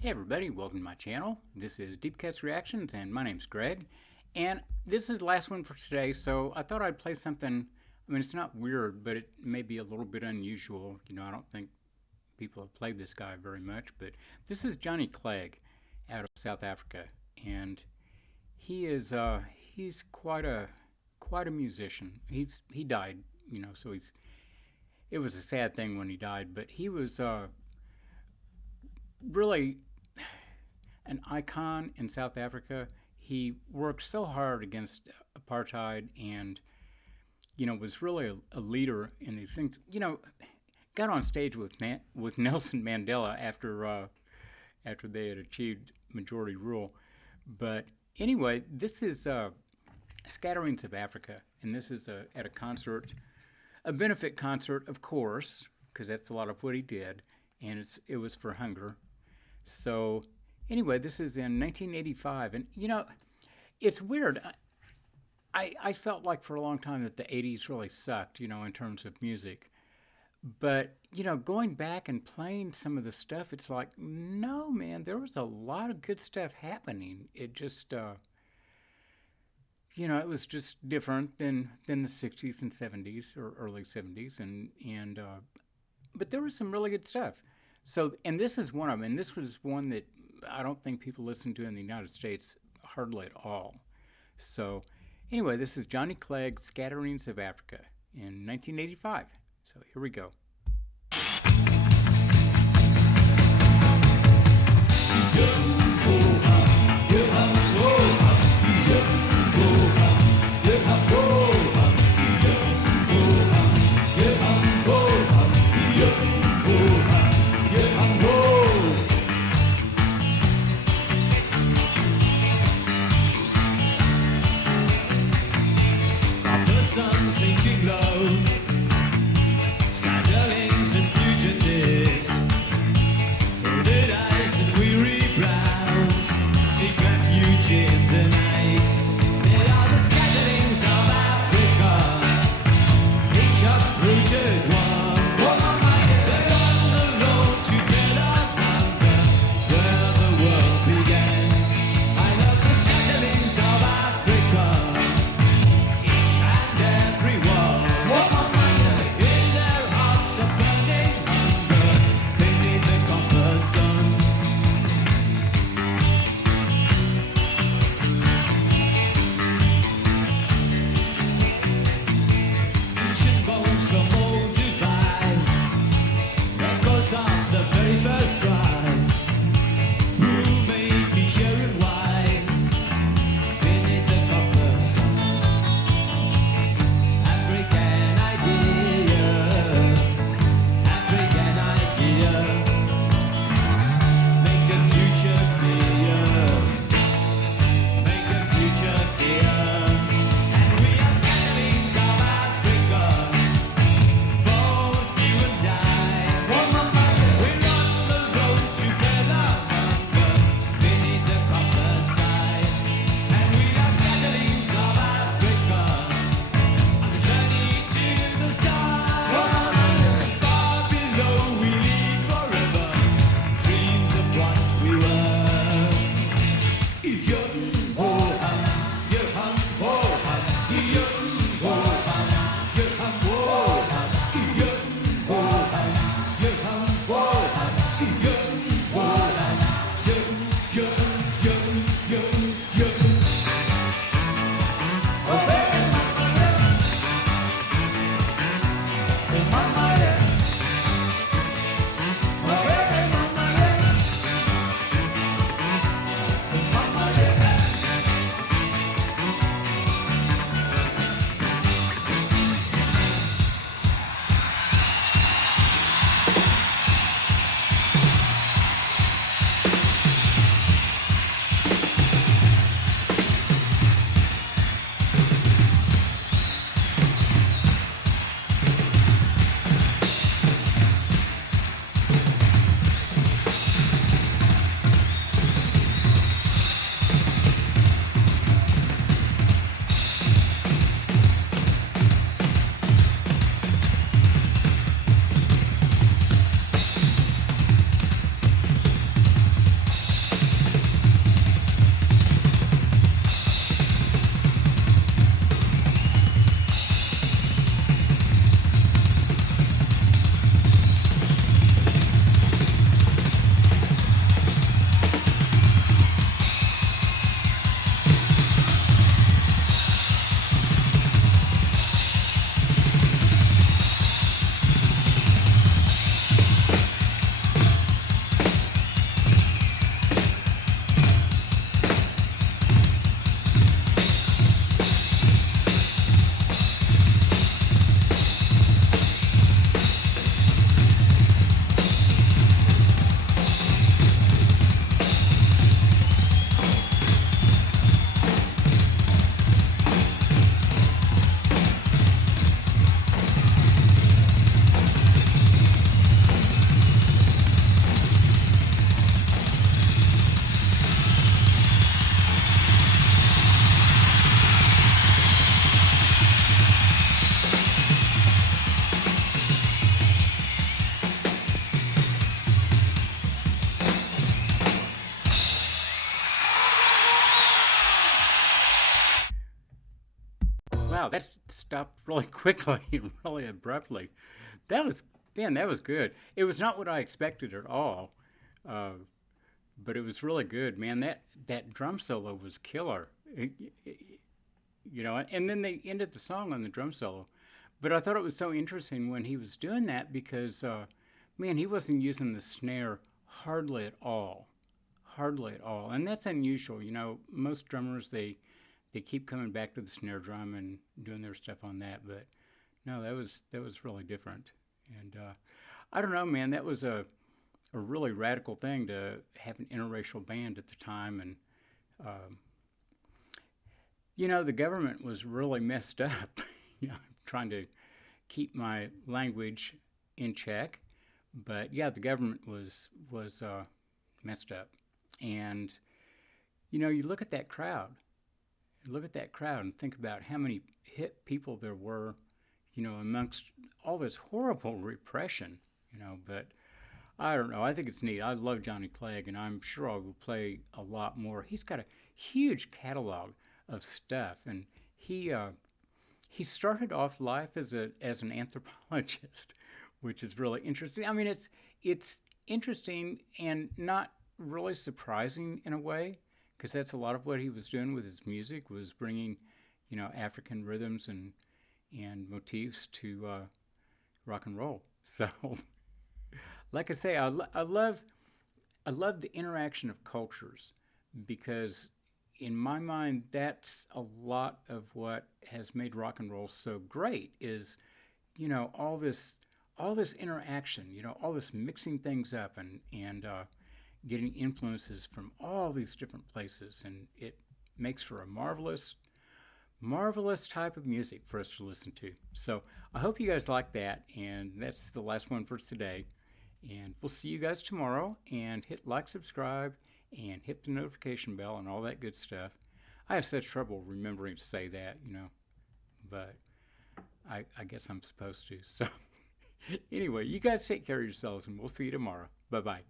Hey everybody, welcome to my channel. This is Deep Cuts Reactions and my name's Greg. And this is the last one for today, so I thought I'd play something. I mean, it's not weird, but it may be a little bit unusual. I don't think people have played this guy very much, but this is Johnny Clegg out of South Africa. And he's quite a musician. He died, so it was a sad thing when he died, but he was really an icon in South Africa. He worked so hard against apartheid and, was really a leader in these things. Got on stage with Nelson Mandela after they had achieved majority rule. But anyway, this is Scatterings of Africa, and this is at a concert, a benefit concert, of course, because that's a lot of what he did, and it was for hunger. So anyway, this is in 1985, and it's weird. I felt like for a long time that the 80s really sucked, in terms of music. But, going back and playing some of the stuff, it's like, no, man, there was a lot of good stuff happening. It just, it was just different than the 60s and 70s or early 70s, but there was some really good stuff. So, and this is one of them, and this was one that I don't think people listen to in the United States hardly at all. So, anyway, this is Johnny Clegg, Scatterings of Africa in 1985. So, here we go. Sinking low, scattered wow, that stopped really quickly, really abruptly. That was, man, that was good. It was not what I expected at all, uh, but it was really good, man. That drum solo was killer. And then they ended the song on the drum solo. But I thought it was so interesting when he was doing that because, man, he wasn't using the snare hardly at all, hardly at all, and that's unusual. Most drummers they keep coming back to the snare drum and doing their stuff on that, but no, that was really different. And I don't know, man, that was a really radical thing to have an interracial band at the time, and um, the government was really messed up. Trying to keep my language in check, but yeah, the government was messed up, and you look at that crowd, and think about how many hit people there were, amongst all this horrible repression. But I don't know. I think it's neat. I love Johnny Clegg, and I'm sure I will play a lot more. He's got a huge catalog of stuff, and he uh, he started off life as an anthropologist, which is really interesting. I mean, it's interesting and not really surprising in a way, because that's a lot of what he was doing with his music was bringing, African rhythms and motifs to rock and roll. So, like I say, I love the interaction of cultures because in my mind that's a lot of what has made rock and roll so great is all this interaction, all this mixing things up and getting influences from all these different places, and it makes for a marvelous type of music for us to listen to. So I hope you guys like that, and that's the last one for today. And we'll see you guys tomorrow. And hit like, subscribe, and hit the notification bell and all that good stuff. I have such trouble remembering to say that, but I guess I'm supposed to. So, anyway, you guys take care of yourselves, and we'll see you tomorrow. Bye bye.